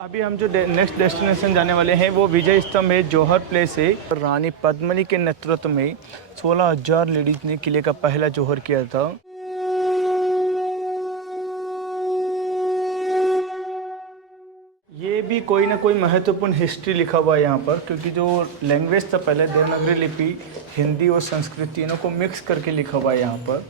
अभी हम जो नेक्स्ट डेस्टिनेशन जाने वाले हैं वो विजय स्तंभ है, जौहर प्लेस है। रानी पद्मिनी के नेतृत्व में 16,000 लेडीज ने किले का पहला जौहर किया था। ये भी कोई ना कोई महत्वपूर्ण हिस्ट्री लिखा हुआ है यहाँ पर, क्योंकि जो लैंग्वेज था पहले देवनागरी लिपि हिंदी और संस्कृत तीनों को मिक्स करके लिखा हुआ है यहाँ पर।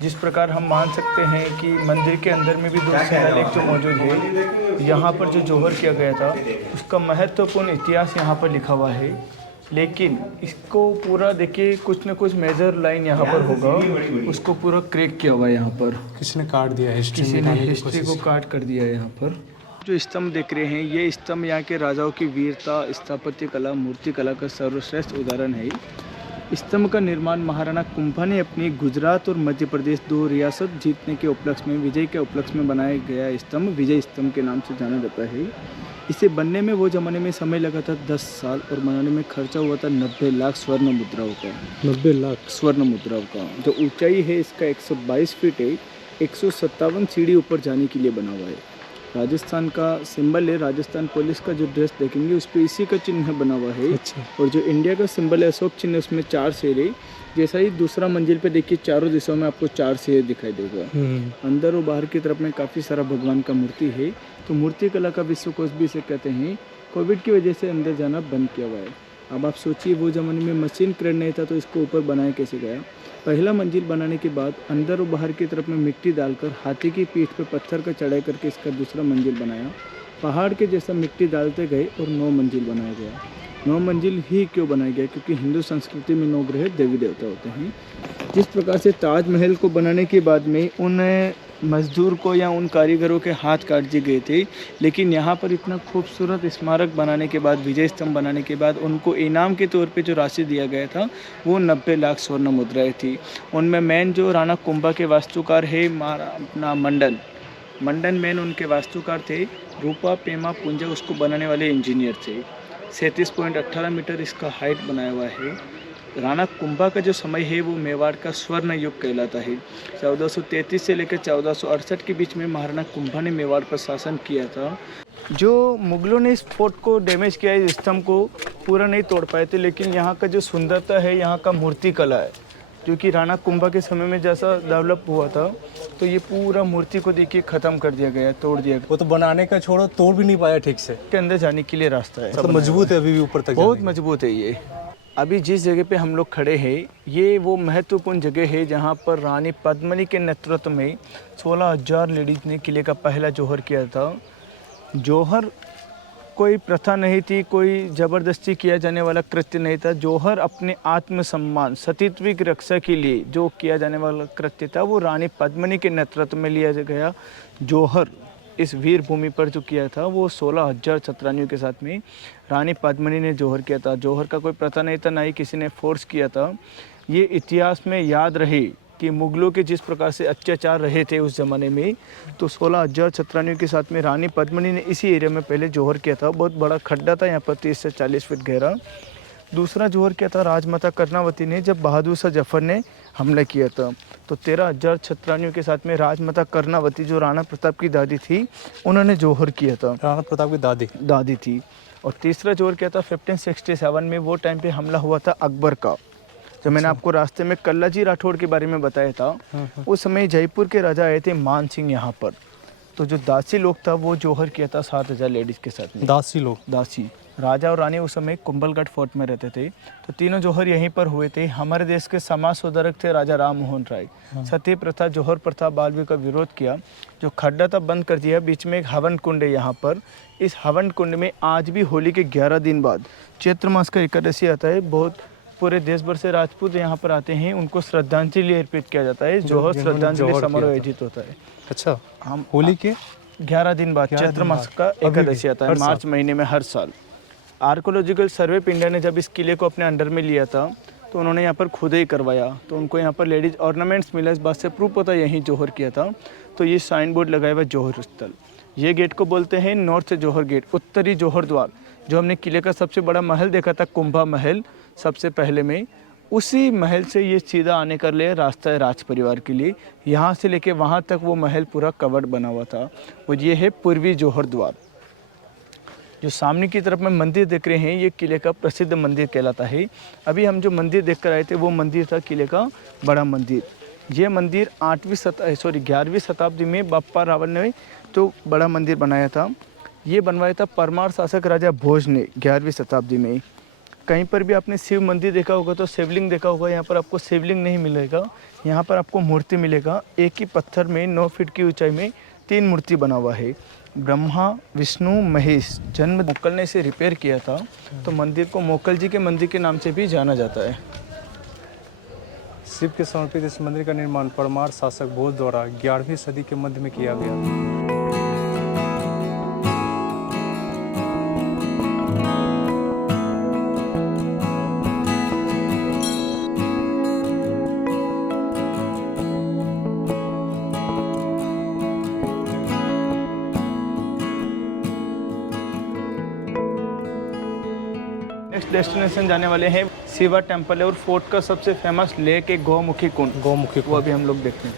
जिस प्रकार हम मान सकते हैं कि मंदिर के अंदर में भी दो शिलालेख जो मौजूद है, यहाँ पर जो जौहर किया गया था उसका महत्वपूर्ण इतिहास यहाँ पर लिखा हुआ है। लेकिन इसको पूरा देखिए, कुछ न कुछ मेजर लाइन यहाँ पर होगा, उसको पूरा क्रैक किया हुआ है यहाँ पर। किसने काट दिया हिस्ट्री किसी ने हिस्ट्री को काट कर दिया है यहाँ पर। जो स्तंभ देख रहे हैं, ये स्तंभ यहाँ के राजाओं की वीरता, स्थापत्य कला, मूर्ति कला का सर्वश्रेष्ठ उदाहरण है। स्तंभ का निर्माण महाराणा कुंभा ने अपनी गुजरात और मध्य प्रदेश दो रियासत जीतने के उपलक्ष्य में, विजय के उपलक्ष्य में बनाया गया स्तंभ विजय स्तंभ के नाम से जाना जाता है। इसे बनने में वो ज़माने में समय लगा था 10 साल और बनाने में खर्चा हुआ था 90 लाख स्वर्ण मुद्राओं का। 90 लाख स्वर्ण मुद्राओं का। जो ऊंचाई है इसका 122 फीट है। 157 सीढ़ी ऊपर जाने के लिए बना हुआ है। राजस्थान का सिंबल है, राजस्थान पुलिस का जो ड्रेस देखेंगे उस पर इसी का चिन्ह बना हुआ है। अच्छा। और जो इंडिया का सिंबल है अशोक चिन्ह, उसमें 4 शेर है। जैसा ही दूसरा मंजिल पे देखिए, चारों दिशाओं में आपको 4 शेर दिखाई देगा। अंदर और बाहर की तरफ में काफ़ी सारा भगवान का मूर्ति है। तो मूर्ति कला का विश्वकोश भी इसे कहते हैं। कोविड की वजह से अंदर जाना बंद किया हुआ है। अब आप सोचिए, वो ज़माने में मशीन क्रेन नहीं था तो इसको ऊपर बनाया कैसे गया। पहला मंजिल बनाने के बाद अंदर और बाहर की तरफ में मिट्टी डालकर हाथी की पीठ पर पत्थर का चढ़ाई करके इसका दूसरा मंजिल बनाया। पहाड़ के जैसा मिट्टी डालते गए और 9 मंजिल बनाया गया। 9 मंजिल ही क्यों बनाया गया? क्योंकि हिंदू संस्कृति में 9 ग्रह देवी देवता होते हैं। जिस प्रकार से ताजमहल को बनाने के बाद में उन मजदूर को या उन कारीगरों के हाथ काट दिए गए थे, लेकिन यहाँ पर इतना खूबसूरत स्मारक बनाने के बाद, विजय स्तंभ बनाने के बाद उनको इनाम के तौर पे जो राशि दिया गया था वो 90 लाख स्वर्ण मुद्राएं थी। उनमें मेन जो राणा कुंभा के वास्तुकार है अपना मंडन मेन उनके वास्तुकार थे। रूपा पेमा पुंजा उसको बनाने वाले इंजीनियर थे। 37.18 मीटर इसका हाइट बनाया हुआ है। राणा कुंभा का जो समय है वो मेवाड़ का स्वर्ण युग कहलाता है। 1433 से लेकर 1468 के बीच में महाराणा कुंभा ने मेवाड़ पर शासन किया था। जो मुगलों ने इस फोर्ट को डैमेज किया, इस स्तंभ को पूरा नहीं तोड़ पाए थे, लेकिन यहाँ का जो सुंदरता है, यहाँ का मूर्ति कला है, जो कि राणा कुंभा के समय में जैसा डेवलप हुआ था, तो ये पूरा मूर्ति को देखिए ख़त्म कर दिया गया, तोड़ दिया गया। वो तो बनाने का छोड़ो, तोड़ भी नहीं पाया ठीक से। के अंदर जाने के लिए रास्ता है, तो मजबूत है अभी भी ऊपर तक, बहुत मजबूत है ये। अभी जिस जगह पे हम लोग खड़े हैं, ये वो महत्वपूर्ण जगह है जहाँ पर रानी पद्मिनी के नेतृत्व में 16,000 लेडीज ने किले का पहला जौहर किया था। जौहर कोई प्रथा नहीं थी, कोई ज़बरदस्ती किया जाने वाला कृत्य नहीं था। जौहर अपने आत्मसम्मान, सतीत्व की रक्षा के लिए जो किया जाने वाला कृत्य था, वो रानी पद्मिनी के नेतृत्व में लिया गया। जौहर इस वीर भूमि पर जो किया था वो 16,000 छत्रानियों के साथ में रानी पद्मिनी ने जौहर किया था। जौहर का कोई प्रथा नहीं था, ना ही किसी ने फोर्स किया था। ये इतिहास में याद रहे कि मुगलों के जिस प्रकार से अत्याचार रहे थे उस ज़माने में, तो 16,000 छत्रानियों के साथ में रानी पद्मिनी ने इसी एरिया में पहले जौहर किया था। बहुत बड़ा खड्डा था यहाँ पर, 30 से 40 फीट गहरा। दूसरा जौहर किया था राजमाता कर्णावती ने, जब बहादुर शाह जफर ने हमला किया था। तो 13,000 छत्रानियों के साथ में राजमाता कर्णावती, जो राणा प्रताप की दादी थी, उन्होंने जौहर किया था। राणा प्रताप की दादी थी। और तीसरा जौहर किया था 1567 में। वो टाइम पे हमला हुआ था अकबर का। जो मैंने आपको रास्ते में कल्लाजी राठौड़ के बारे में बताया था, उस समय जयपुर के राजा आए थे मान सिंह यहाँ पर। तो जो दासी लोग था वो जौहर किया था 7,000 लेडीज़ के साथ में। दासी राजा और रानी उस समय कुंभलगढ़ फोर्ट में रहते थे। तो तीनों जौहर यहीं पर हुए थे। हमारे देश के समाज सुधारक थे राजा राम मोहन राय। सती प्रथा, जौहर प्रथा, बाल विवाह का विरोध किया। जो खड्डा था बंद कर दिया। बीच में एक हवन कुंड है यहाँ पर। इस हवन कुंड में आज भी होली के 11 दिन बाद चैत्र मास का एकादशी आता है। बहुत पूरे देश भर से राजपूत यहाँ पर आते हैं, उनको श्रद्धांजलि अर्पित किया जाता है। जौहर श्रद्धांजलि समारोह आयोजित होता है। अच्छा, हम होली के 11 दिन बाद चैत्र मास का एकादशी आता है, मार्च महीने में हर साल। आर्कोलॉजिकल सर्वे ऑफ इंडिया ने जब इस किले को अपने अंडर में लिया था, तो उन्होंने यहाँ पर खुदाई करवाया, तो उनको यहाँ पर लेडीज ऑर्नामेंट्स मिला। इस बात से प्रूफ होता है यहीं जौहर किया था। तो ये साइन बोर्ड लगाया हुआ जौहर स्थल। ये गेट को बोलते हैं नॉर्थ जौहर गेट, उत्तरी जौहर द्वार। जो हमने किले का सबसे बड़ा महल देखा था, कुंभा महल, सबसे पहले में, उसी महल से ये सीधा आने का लिए रास्ता है राज परिवार के लिए। यहाँ से लेके वहाँ तक वो महल पूरा कवर्ड बना हुआ था। वो ये है पूर्वी जौहर द्वार। जो सामने की तरफ में मंदिर देख रहे हैं ये किले का प्रसिद्ध मंदिर कहलाता है। अभी हम जो मंदिर देख कर आए थे वो मंदिर था किले का बड़ा मंदिर। ये मंदिर 11वीं शताब्दी में बाप्पा रावल ने तो बड़ा मंदिर बनाया था। ये बनवाया था परमार शासक राजा भोज ने 11वीं शताब्दी में। कहीं पर भी आपने शिव मंदिर देखा होगा तो शिवलिंग देखा होगा, यहाँ पर आपको शिवलिंग नहीं मिलेगा। यहाँ पर आपको मूर्ति मिलेगा। एक ही पत्थर में 9 फीट की ऊंचाई में 3 मूर्ति बना हुआ है। ब्रह्मा विष्णु महेश जन्म मोकल ने इसे रिपेयर किया था, तो मंदिर को मोकल जी के मंदिर के नाम से भी जाना जाता है। शिव के समर्पित इस मंदिर का निर्माण परमार शासक भोज द्वारा 11वीं सदी के मध्य में किया गया। नेक्स्ट डेस्टिनेशन जाने वाले हैं शिवा टेम्पल है और फोर्ट का सबसे फेमस लेक है गौमुखी कुंड। गौमुखी वो अभी हम लोग देखते हैं।